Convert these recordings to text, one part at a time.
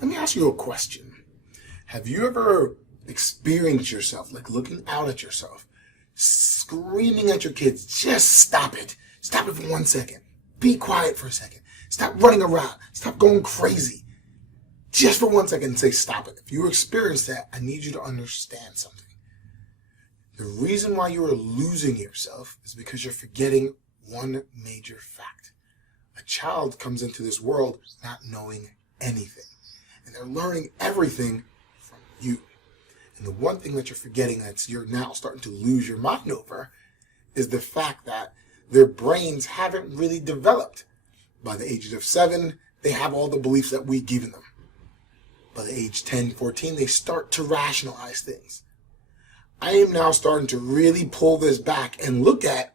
Let me ask you a question. Have you ever experienced yourself, like looking out at yourself, screaming at your kids, just stop it. Stop it for 1 second. Be quiet for a second. Stop running around. Stop going crazy. Just for 1 second and say stop it. If you experience that, I need you to understand something. The reason why you are losing yourself is because you're forgetting one major fact. A child comes into this world not knowing anything. And they're learning everything from you. And the one thing that you're forgetting that you're now starting to lose your mind over is the fact that their brains haven't really developed. By the ages of 7, they have all the beliefs that we've given them. By the age 10, 14, they start to rationalize things. I am now starting to really pull this back and look at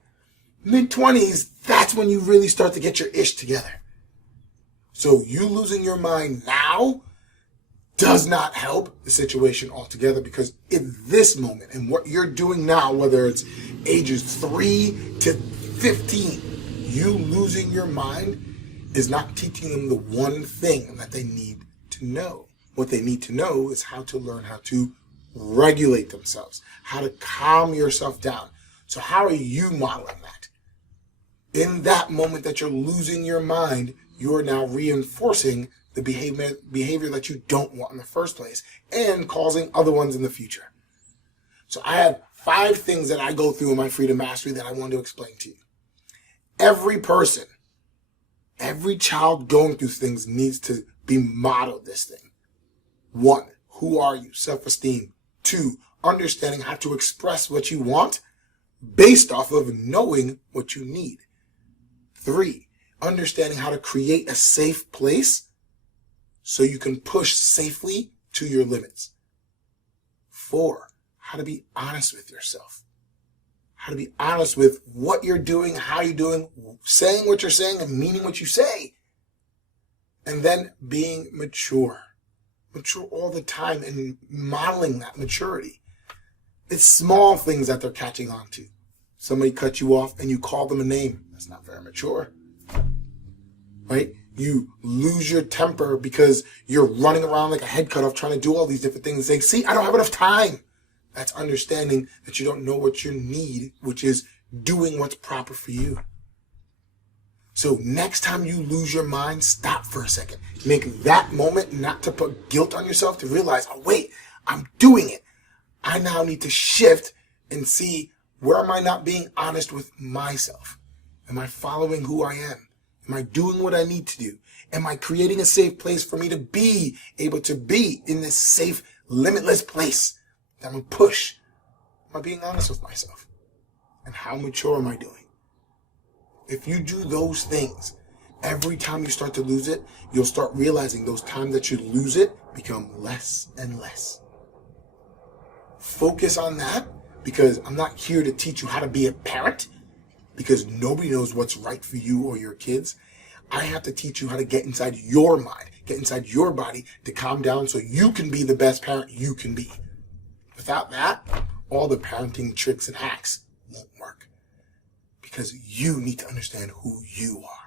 mid-20s, that's when you really start to get your ish together. So you losing your mind now does not help the situation altogether, because in this moment and what you're doing now, whether it's ages 3 to 15, you losing your mind is not teaching them the one thing that they need to know. What they need to know is how to learn how to regulate themselves, how to calm yourself down. So how are you modeling that? In that moment that you're losing your mind, you are now reinforcing the behavior that you don't want in the first place and causing other ones in the future. So I have 5 things that I go through in my freedom mastery that I want to explain to you. Every person, every child going through things needs to be modeled this thing. 1, who are you? Self-esteem. 2, understanding how to express what you want based off of knowing what you need. 3, understanding how to create a safe place so you can push safely to your limits. 4, how to be honest with yourself. How to be honest with what you're doing, how you're doing, saying what you're saying and meaning what you say. And then being mature. Mature all the time and modeling that maturity. It's small things that they're catching on to. Somebody cut you off and you call them a name. That's not very mature. Right? You lose your temper because you're running around like a head cut off trying to do all these different things and saying, see, I don't have enough time. That's understanding that you don't know what you need, which is doing what's proper for you. So next time you lose your mind, stop for a second. Make that moment not to put guilt on yourself, to realize, oh wait, I'm doing it. I now need to shift and see, where am I not being honest with myself? Am I following who I am? Am I doing what I need to do? Am I creating a safe place for me to be able to be in this safe, limitless place that I'm going to push? Am I being honest with myself? And how mature am I doing? If you do those things, every time you start to lose it, you'll start realizing those times that you lose it become less and less. Focus on that, because I'm not here to teach you how to be a parent, because nobody knows what's right for you or your kids. I have to teach you how to get inside your mind, get inside your body to calm down so you can be the best parent you can be. Without that, all the parenting tricks and hacks won't work, because you need to understand who you are.